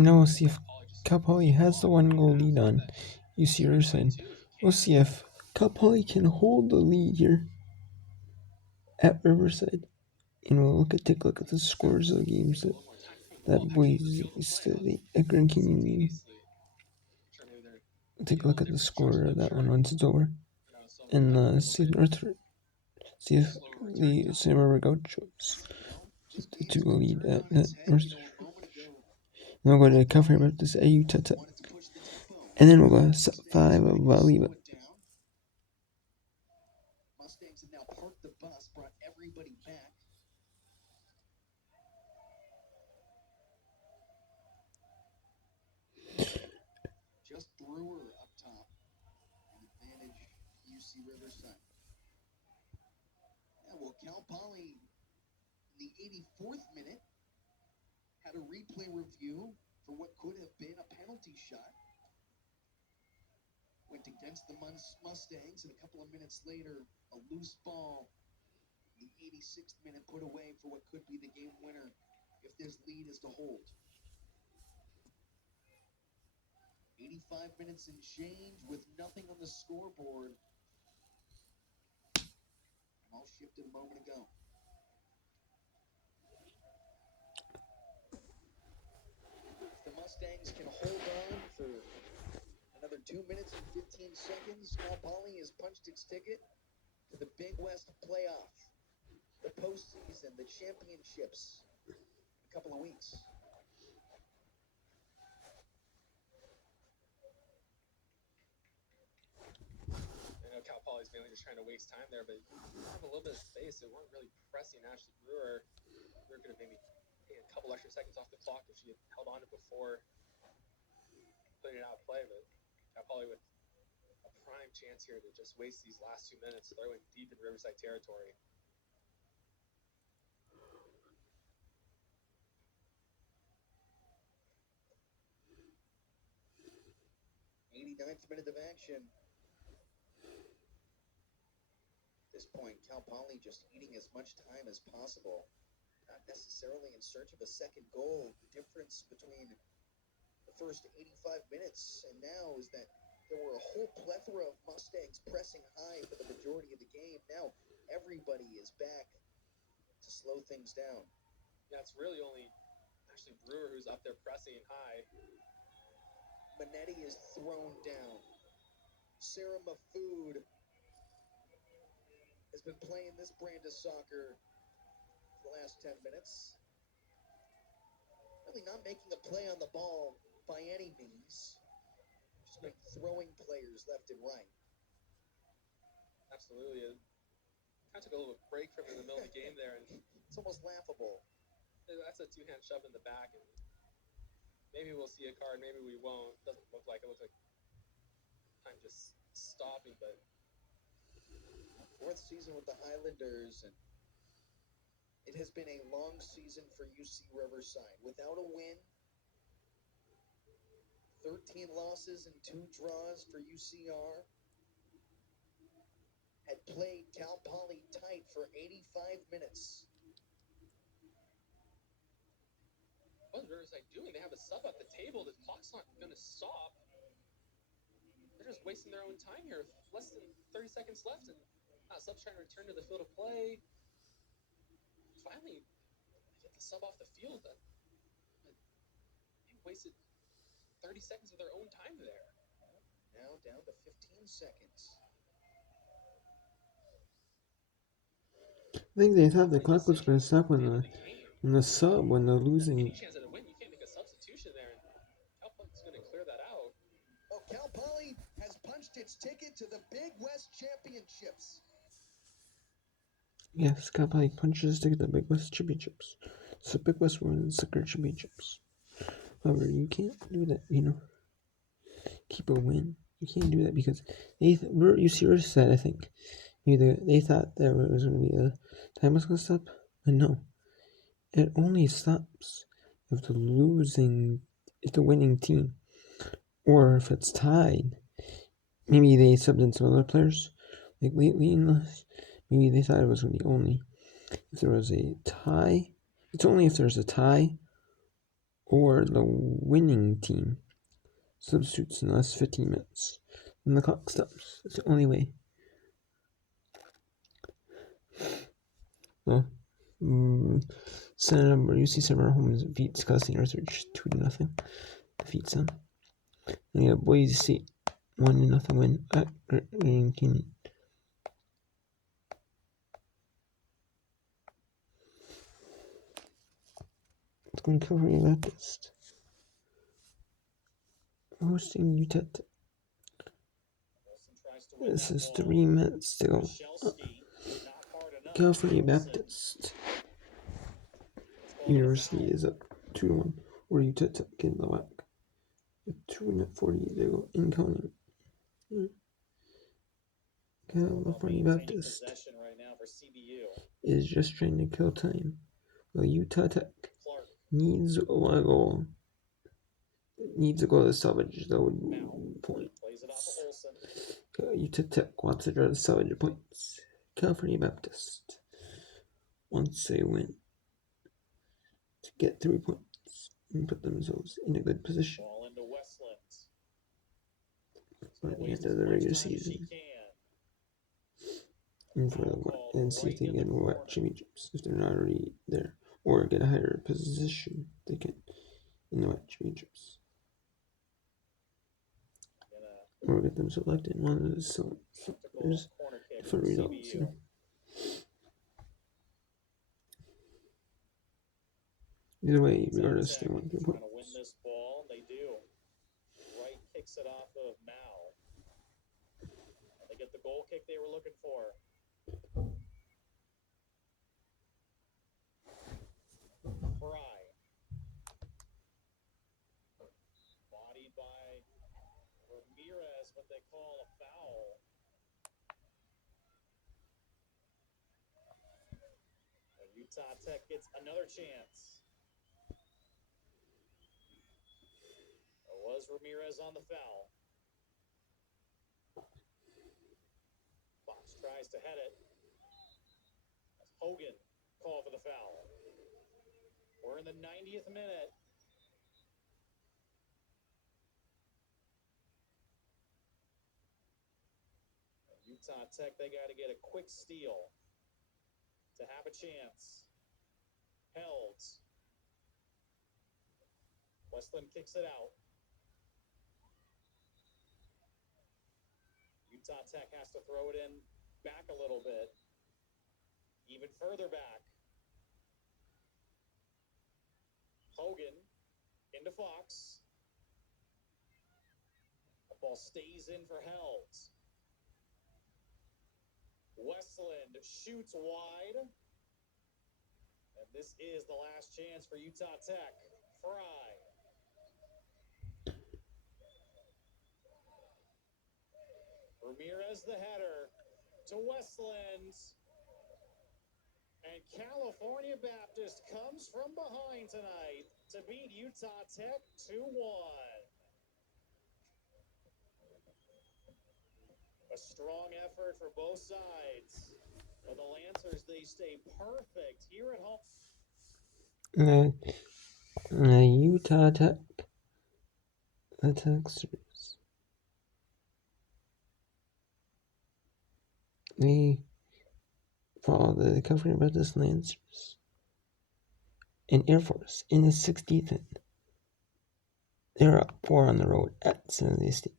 Now we'll see if Cal Poly has the 1-goal lead on UC Riverside. We'll see if Cal Poly can hold the lead here at Riverside. And we'll take a look at the scores of the games that Boise State at Grand Canyon. We'll take a look at the score of that one once it's over. And see if the Santa Barbara Gauchos to lead at North. And we'll go to California Baptist at Utah. And then we'll go to 5 of Volleyball. Mustangs have now parked the bus, brought everybody back. Just Brewer up top. An advantage UC Riverside. Yeah, well, Cal Poly in the 84th minute had a replay review for what could have been a penalty shot. Went against the Mustangs, and a couple of minutes later, a loose ball. The 86th minute put away for what could be the game winner if this lead is to hold. 85 minutes and change with nothing on the scoreboard. All shifted a moment ago. If the Mustangs can hold on for another 2 minutes and 15 seconds, Cal Poly has punched its ticket to the Big West playoff, the postseason, the championships in a couple of weeks. I know Cal Poly's mainly just trying to waste time there, but you have a little bit of space. They weren't really pressing Ashley Brewer. Brewer could have maybe taken a couple extra seconds off the clock if she had held on to before putting it out of play, but Cal Poly with a prime chance here to just waste these last 2 minutes, throwing deep in Riverside territory. 89th minute of action. At this point, Cal Poly just eating as much time as possible. Not necessarily in search of a second goal. The difference between the first 85 minutes and now is that there were a whole plethora of Mustangs pressing high for the majority of the game. Now everybody is back to slow things down. Yeah, it's really only Ashley Brewer who's up there pressing high. Manetti is thrown down. Sarah Mafood has been playing this brand of soccer for the last 10 minutes. Really not making a play on the ball by any means. Just been throwing players left and right. Absolutely. It kind of took a little break from in the middle of the game there, and it's almost laughable. That's a two-hand shove in the back, and maybe we'll see a card, maybe we won't. Doesn't look like it. Looks like time just stopping, but 4th season with the Highlanders, and it has been a long season for UC Riverside. Without a win, 13 losses and 2 draws for UCR. Had played Cal Poly tight for 85 minutes. What is Riverside doing? They have a sub at the table. The clock's not going to stop. They're just wasting their own time here with less than 30 seconds left, and sub's trying to return to the field of play. Finally, get the sub off the field. They wasted 30 seconds of their own time there. Now down to 15 seconds. I think they thought the clock was going to stop when they're losing. Any chance at a win, you can't make a substitution there, and Cal Poly's going to clear that out. Oh, Cal Poly has punched its ticket to the Big West Championships. Yes, Cal Poly punches its ticket to the Big West Championships. So Big West Women's Soccer Championships. However, you can't do that, keep a win. You can't do that because you see what said, I think. They thought there was going to be a time was going to stop, but no. It only stops if the winning team, or if it's tied. Maybe they subbed in some other players, like lately in the. Maybe they thought it was going to be only if there was a tie. It's only if there's a tie, or the winning team substitutes in the last 15 minutes. And the clock stops. It's the only way. The UC Summer Homes beats Cussing Research 2-0. Defeats them. And you have Boise State 1-0 win at Grand Canyon. It's going to California Baptist. Hosting Utah Tech. This is 3 minutes to go. California Baptist University is up 2-1 or Utah Tech in the WAC. 2:40 to go in counting. California Baptist is just trying to kill time. While Utah Tech needs a goal. Needs a goal to salvage the points. Utah Tech wants to try to salvage the points. California Baptist wants a win to get 3 points and put themselves in a good position by the end of the regular season. And for the see if they get more WAC championships if they're not already there, or get a higher position they can in the WAC championships, or get them selected in one of those. So there's different results. You know? Either way, regardless, they want 3 points. Win this ball, they do. Wright kicks it off of Mao. They get the goal kick they were looking for. Fry. Bodied by Ramirez, but they call a foul. And Utah Tech gets another chance. It was Ramirez on the foul. Fox tries to head it. That's Hogan called for the foul. We're in the 90th minute. Utah Tech, they got to get a quick steal to have a chance. Held. Westland kicks it out. Utah Tech has to throw it in back a little bit. Even further back. Hogan into Fox. The ball stays in for Helds. Westland shoots wide. And this is the last chance for Utah Tech. Fry. Ramirez the header to Westland. And California Baptist comes from behind tonight to beat Utah Tech 2-1. A strong effort for both sides. But the Lancers, they stay perfect here at home. Utah Tech. The Texans. They follow the California Baptist Lancers and Air Force in the 60th inning. They're up 4 on the road at San Jose State.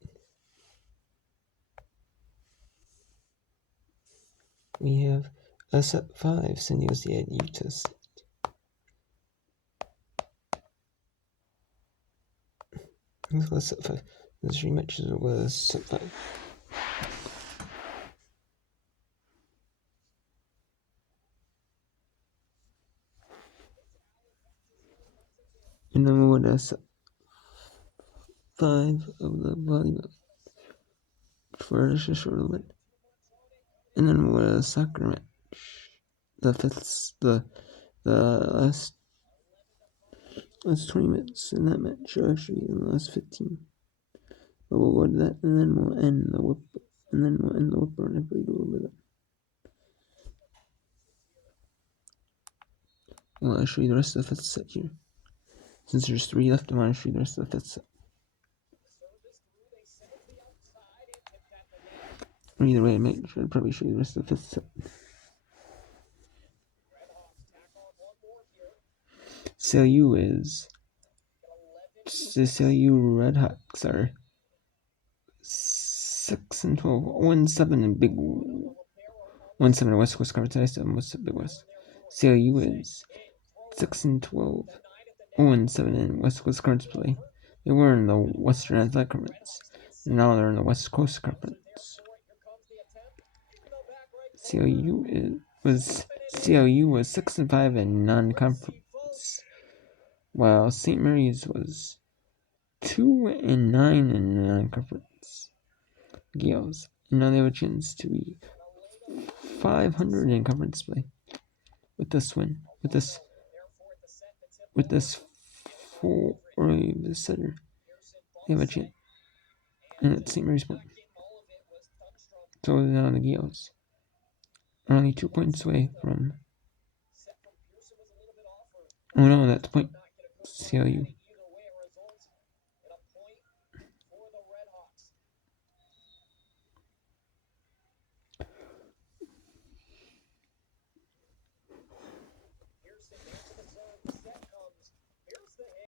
We have a set 5 San Diego State at Utah State. This was set 5. This rematch was set 5. And then we would set 5 of the volleyball for just a short little bit. And then we would a soccer match. The last 20 minutes in that match, or actually in the last 15. But we'll go to that, and then we'll end the whip, and then we'll end the whip run if we do a little bit of that. Well, I'll show you the rest of the fifth set here. Since there's 3 left, I want to show you the rest of the 5th set. Or either way, I should probably show you the rest of the 5th set. CLU Red Hawks are 6-12, 0-7 in Big 1-7 in West Coast Conference. I still most of Big West. CLU is 6-12, 0-7 in West Coast Conference play. They were in the Western Athletic Conference. And now they're in the West Coast Conference. CLU was 6-5 in non-conference, while St. Mary's was 2-9 in non-conference. Gales, and now they have a chance to be 500 in conference play with this win. With this full early setter, they have a chance. And it's St. Mary's point. So now the Gales are only 2 points away from. Oh no, that's point CLU.